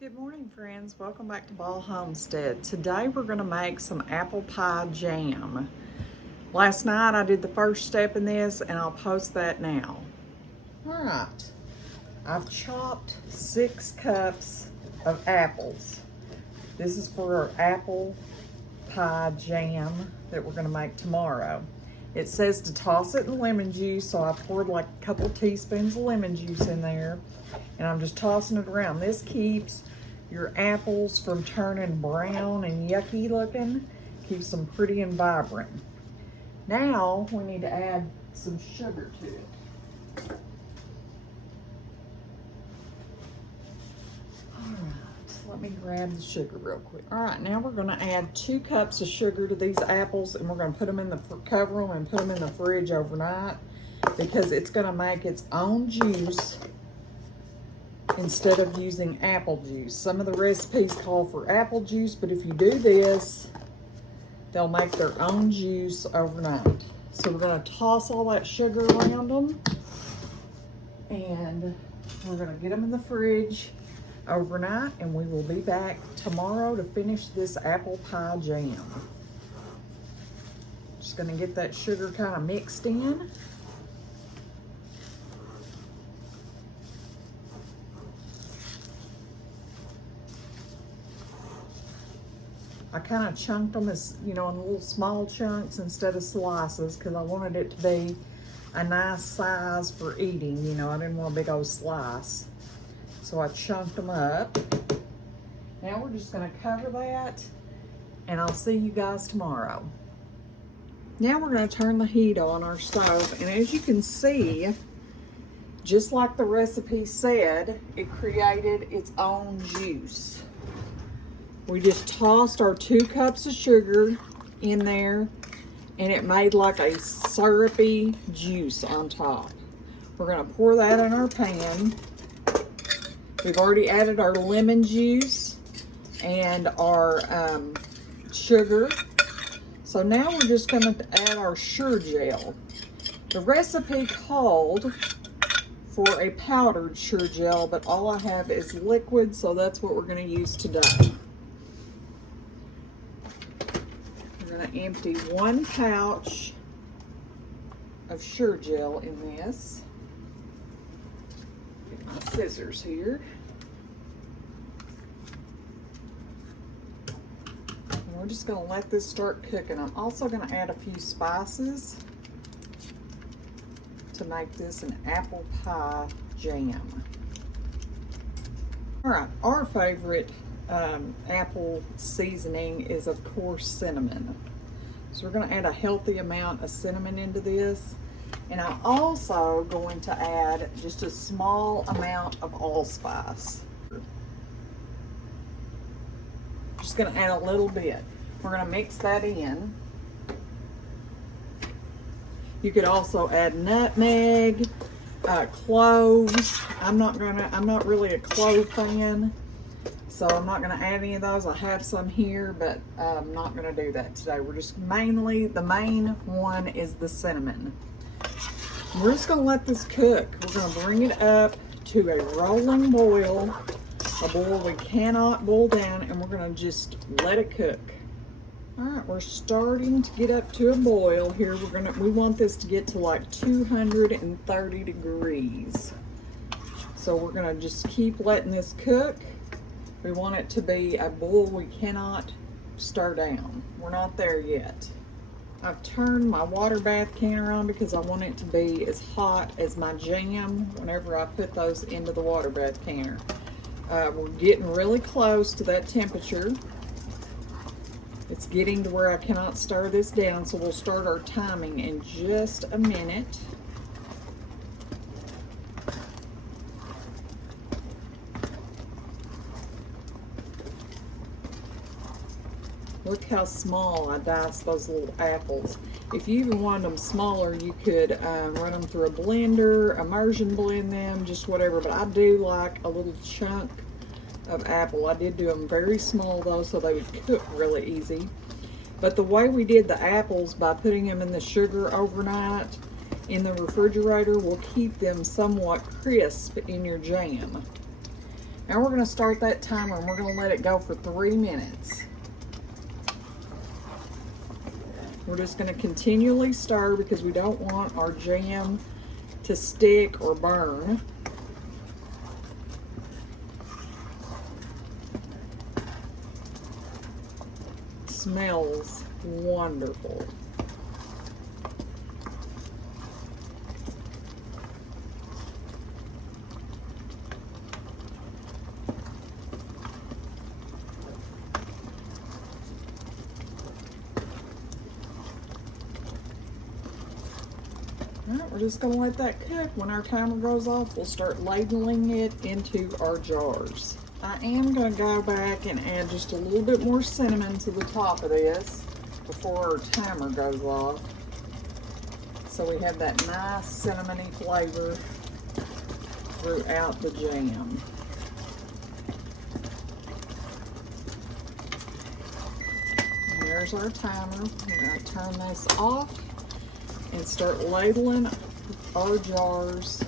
Good morning, friends. Welcome back to Ball Homestead. Today we're going to make some apple pie jam. Last night I did the first step in this and I'll post that now. All right, I've chopped 6 cups of apples. This is for our apple pie jam that we're going to make tomorrow. It says to toss it in lemon juice, so I poured like a couple teaspoons of lemon juice in there, and I'm just tossing it around. This keeps your apples from turning brown and yucky looking, keeps them pretty and vibrant. Now we need to add some sugar to it. All right, let me grab the sugar real quick. All right, now we're gonna add 2 cups of sugar to these apples, and we're gonna put them in the, cover them and put them in the fridge overnight, because it's gonna make its own juice instead of using apple juice. Some of the recipes call for apple juice, but if you do this, they'll make their own juice overnight. So we're gonna toss all that sugar around them, and we're gonna get them in the fridge overnight, and we will be back tomorrow to finish this apple pie jam. Just gonna get that sugar kind of mixed in. I kind of chunked them as, you know, in little small chunks instead of slices, because I wanted it to be a nice size for eating. You know, I didn't want a big old slice. So I chunked them up. Now we're just going to cover that, and I'll see you guys tomorrow. Now we're going to turn the heat on our stove, and as you can see, just like the recipe said, it created its own juice. We just tossed our 2 cups of sugar in there, and it made like a syrupy juice on top. We're gonna pour that in our pan. We've already added our lemon juice and our sugar. So now we're just gonna add our Sure Gel. The recipe called for a powdered Sure Gel, but all I have is liquid, so that's what we're gonna use today. Empty 1 pouch of Sure Gel in this. Get my scissors here. And we're just going to let this start cooking. I'm also going to add a few spices to make this an apple pie jam. All right, our favorite apple seasoning is, of course, cinnamon. So we're going to add a healthy amount of cinnamon into this, and I'm also going to add just a small amount of allspice. Just going to add a little bit. We're going to mix that in. You could also add nutmeg, cloves. I'm not really a clove fan, so I'm not going to add any of those. I have some here, but I'm not going to do that today. We're just mainly, the main one is the cinnamon. We're just going to let this cook. We're going to bring it up to a rolling boil, a boil we cannot boil down, and we're going to just let it cook. All right, we're starting to get up to a boil here. We want this to get to like 230 degrees. So we're going to just keep letting this cook. We want it to be a boil we cannot stir down. We're not there yet. I've turned my water bath canner on because I want it to be as hot as my jam whenever I put those into the water bath canner. We're getting really close to that temperature. It's getting to where I cannot stir this down, so we'll start our timing in just a minute. Look how small I diced those little apples. If you even wanted them smaller, you could run them through a blender, immersion blend them, just whatever. But I do like a little chunk of apple. I did do them very small though, so they would cook really easy. But the way we did the apples, by putting them in the sugar overnight in the refrigerator, will keep them somewhat crisp in your jam. Now we're going to start that timer and we're going to let it go for 3 minutes. We're just going to continually stir because we don't want our jam to stick or burn. Smells wonderful. Alright, we're just going to let that cook. When our timer goes off, we'll start ladling it into our jars. I am going to go back and add just a little bit more cinnamon to the top of this before our timer goes off. So we have that nice cinnamony flavor throughout the jam. And there's our timer. We're going to turn this off and start ladling our jars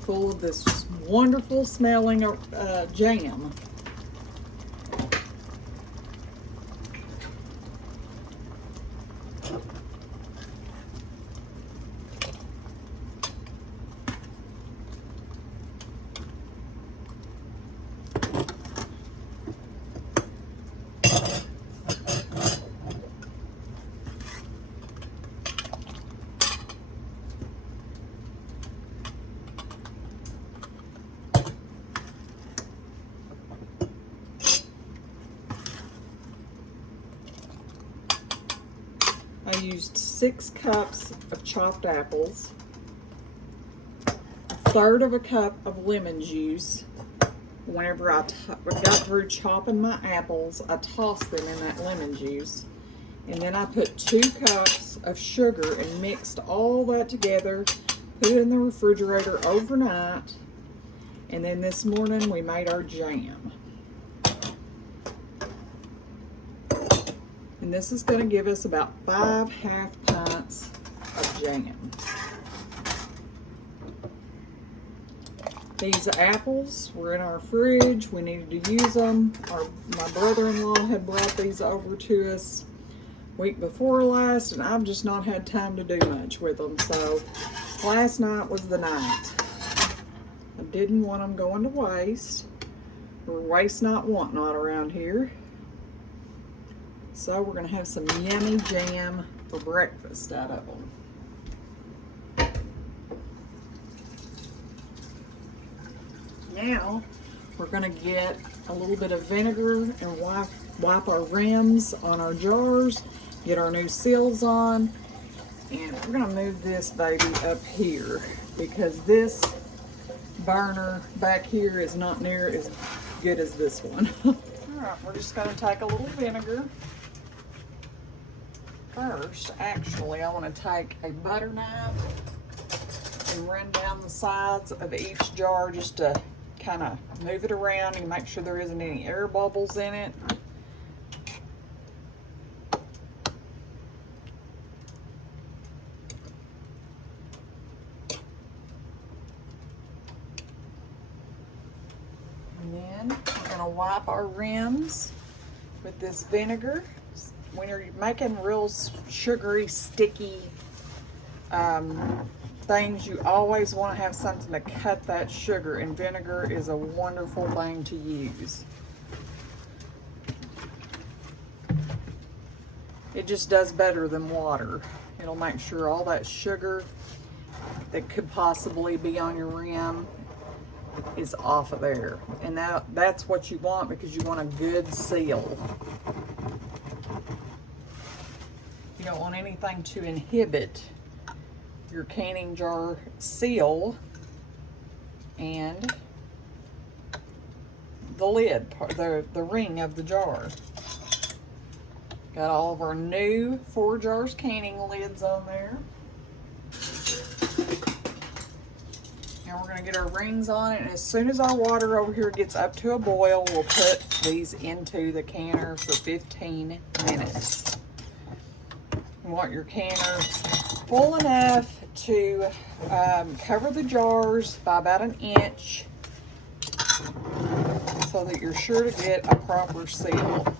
full of this wonderful smelling jam. I used 6 cups of chopped apples, a third of a cup of lemon juice. Whenever I got through chopping my apples, I tossed them in that lemon juice. And then I put 2 cups of sugar and mixed all that together, put it in the refrigerator overnight, and then this morning we made our jam. And this is going to give us about 5 half pints of jam. These apples were in our fridge. We needed to use them. My brother-in-law had brought these over to us week before last, and I've just not had time to do much with them. So last night was the night. I didn't want them going to waste. Or waste not, want not around here. So we're going to have some yummy jam for breakfast out of them. Now we're going to get a little bit of vinegar and wipe our rims on our jars, get our new seals on, and we're going to move this baby up here because this burner back here is not near as good as this one. Alright, we're just going to take a little vinegar. First, actually, I want to take a butter knife and run down the sides of each jar just to kind of move it around and make sure there isn't any air bubbles in it. And then we're going to wipe our rims with this vinegar. When you're making real sugary, sticky things, you always want to have something to cut that sugar, and vinegar is a wonderful thing to use. It just does better than water. It'll make sure all that sugar that could possibly be on your rim is off of there. And that's what you want because you want a good seal. You don't want anything to inhibit your canning jar seal and the lid, the ring of the jar. Got all of our new 4 jars canning lids on there. Now we're going to get our rings on it, and as soon as our water over here gets up to a boil, we'll put these into the canner for 15 minutes. You want your canner full enough to cover the jars by about 1 inch. so that you're sure to get a proper seal.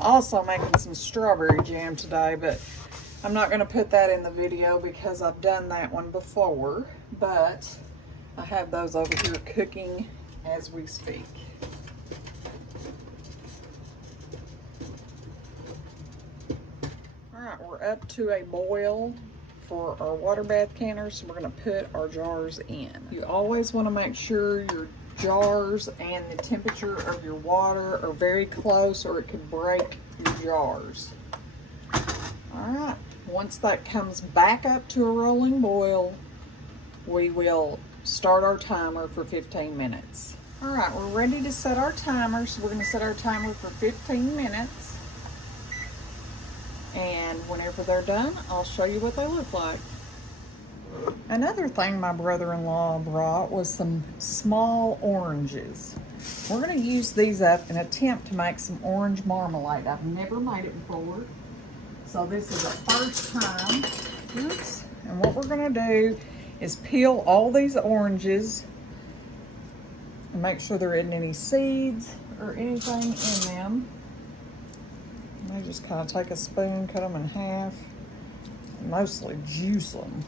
Also making some strawberry jam today, but I'm not going to put that in the video because I've done that one before, but I have those over here cooking as we speak. All right, we're up to a boil for our water bath canner, so we're going to put our jars in. You always want to make sure your jars and the temperature of your water are very close, or it could break your jars. All right, once that comes back up to a rolling boil, we will start our timer for 15 minutes. All right, we're ready to set our timer, so we're going to set our timer for 15 minutes. And whenever they're done, I'll show you what they look like. Another thing my brother-in-law brought was some small oranges. We're going to use these up and attempt to make some orange marmalade. I've never made it before, so this is the first time. Oops. And what we're going to do is peel all these oranges and make sure there isn't any seeds or anything in them. I just kind of take a spoon, cut them in half, and mostly juice them.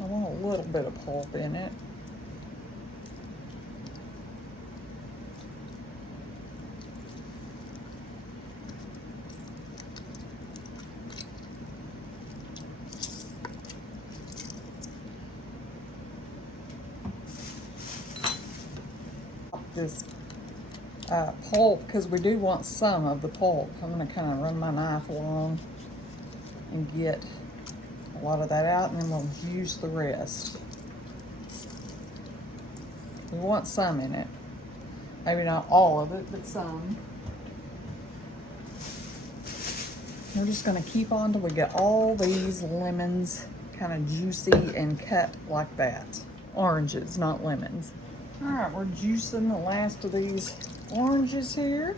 I want a little bit of pulp in it. This pulp, because we do want some of the pulp. I'm going to kind of run my knife along and get a lot of that out, and then we'll juice the rest. We want some in it. Maybe not all of it, but some. We're just going to keep on till we get all these lemons kind of juicy and cut like that. Oranges, not lemons. All right, we're juicing the last of these oranges here.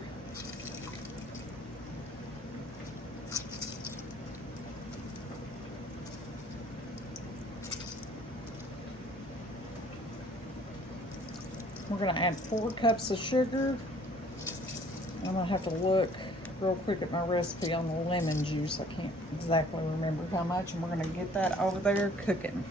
We're gonna add 4 cups of sugar. I'm gonna have to look real quick at my recipe on the lemon juice. I can't exactly remember how much, and we're gonna get that over there cooking.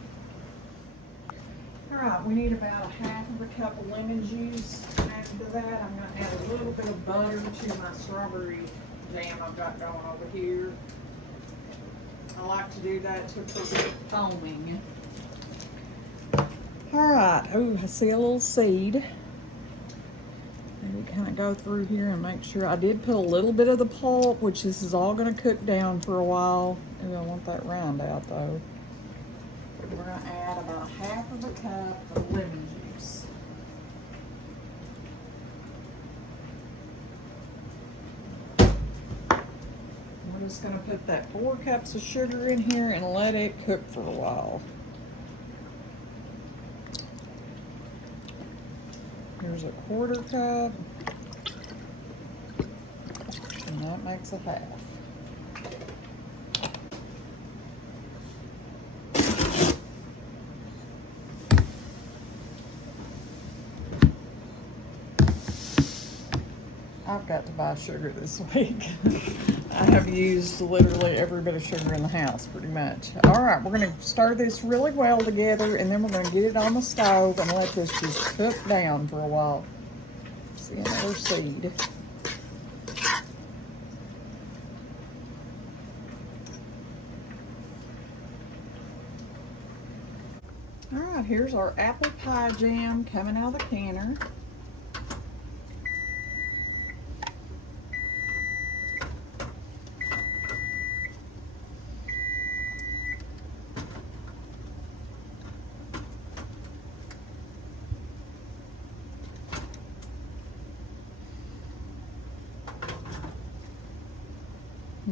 All right, we need about a half of a cup of lemon juice. After that, I'm going to add a little bit of butter to my strawberry jam I've got going over here. I like to do that to prevent foaming. All right, oh, I see a little seed. Maybe kind of go through here and make sure. I did put a little bit of the pulp, which this is all going to cook down for a while. Maybe I want that rind out though. We're going to add about half of a cup of lemon juice. We're just going to put that 4 cups of sugar in here and let it cook for a while. Here's a 1/4 cup, and that makes a half. I've got to buy sugar this week. I have used literally every bit of sugar in the house, pretty much. All right, we're going to stir this really well together, and then we're going to get it on the stove and let this just cook down for a while. See another seed. All right, here's our apple pie jam coming out of the canner.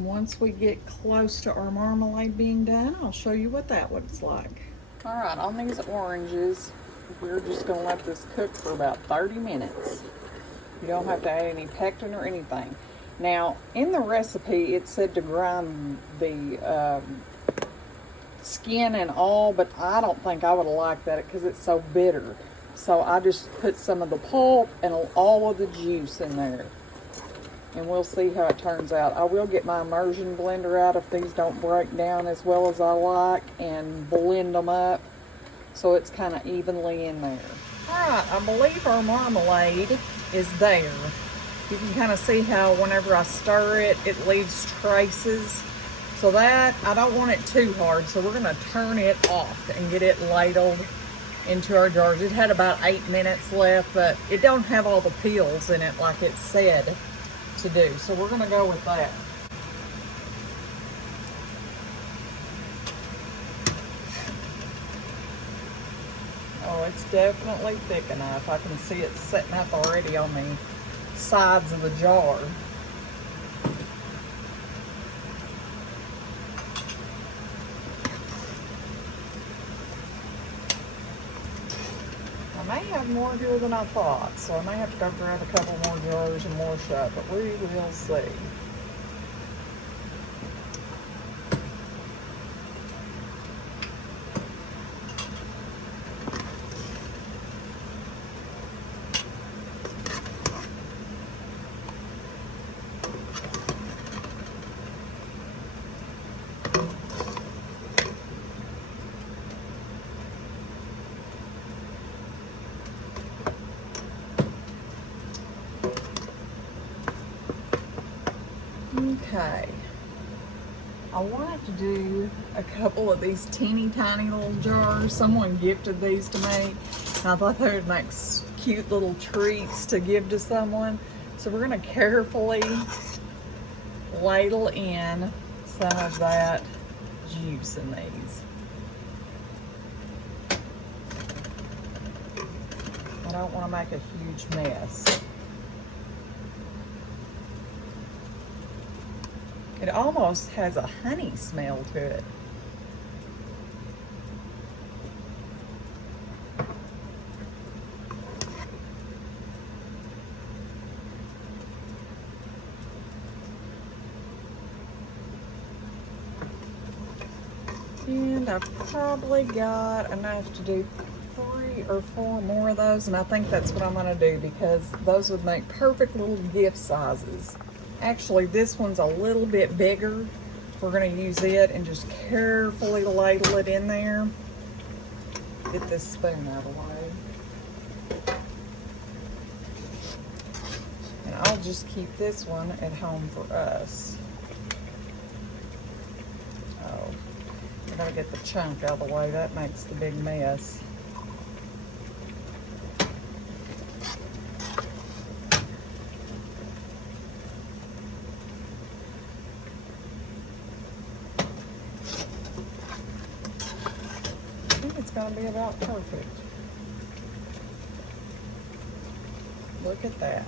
Once we get close to our marmalade being done, I'll show you what that looks like. All right, on these oranges, we're just gonna let this cook for about 30 minutes. You don't have to add any pectin or anything. Now, in the recipe, it said to grind the skin and all, but I don't think I would have liked that because it's so bitter. So I just put some of the pulp and all of the juice in there. And we'll see how it turns out. I will get my immersion blender out if these don't break down as well as I like and blend them up so it's kind of evenly in there. Alright, I believe our marmalade is there. You can kind of see how whenever I stir it, it leaves traces. So that, I don't want it too hard, so we're going to turn it off and get it ladled into our jars. It had about 8 minutes left, but it don't have all the peels in it like it said to do. So we're going to go with that. Oh, it's definitely thick enough. I can see it setting up already on the sides of the jar. I may have more here than I thought, so I may have to go grab a couple more jars and more shut, but we will see. Okay, I wanted to do a couple of these teeny tiny little jars. Someone gifted these to me, and I thought they would make cute little treats to give to someone. So we're going to carefully ladle in some of that juice in these. I don't want to make a huge mess. It almost has a honey smell to it. And I've probably got enough to do 3 or 4 more of those, and I think that's what I'm going to do because those would make perfect little gift sizes. Actually, this one's a little bit bigger. We're going to use it and just carefully ladle it in there. Get this spoon out of the way. And I'll just keep this one at home for us. Oh, I gotta get the chunk out of the way. That makes the big mess. It's going to be about perfect. Look at that.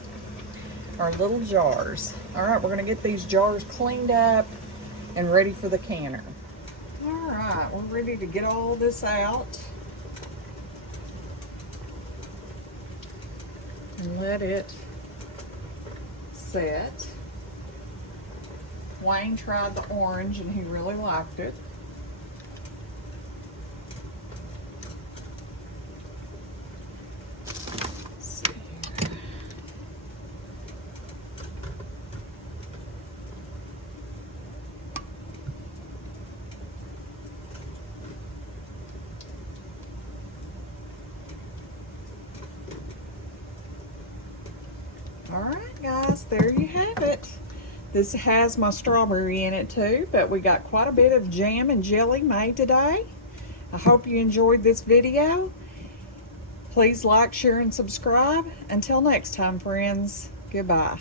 Our little jars. All right, we're going to get these jars cleaned up and ready for the canner. All right, we're ready to get all this out and let it set. Wayne tried the orange and he really liked it. Alright guys, there you have it. This has my strawberry in it too, but we got quite a bit of jam and jelly made today. I hope you enjoyed this video. Please like, share, and subscribe. Until next time, friends, goodbye.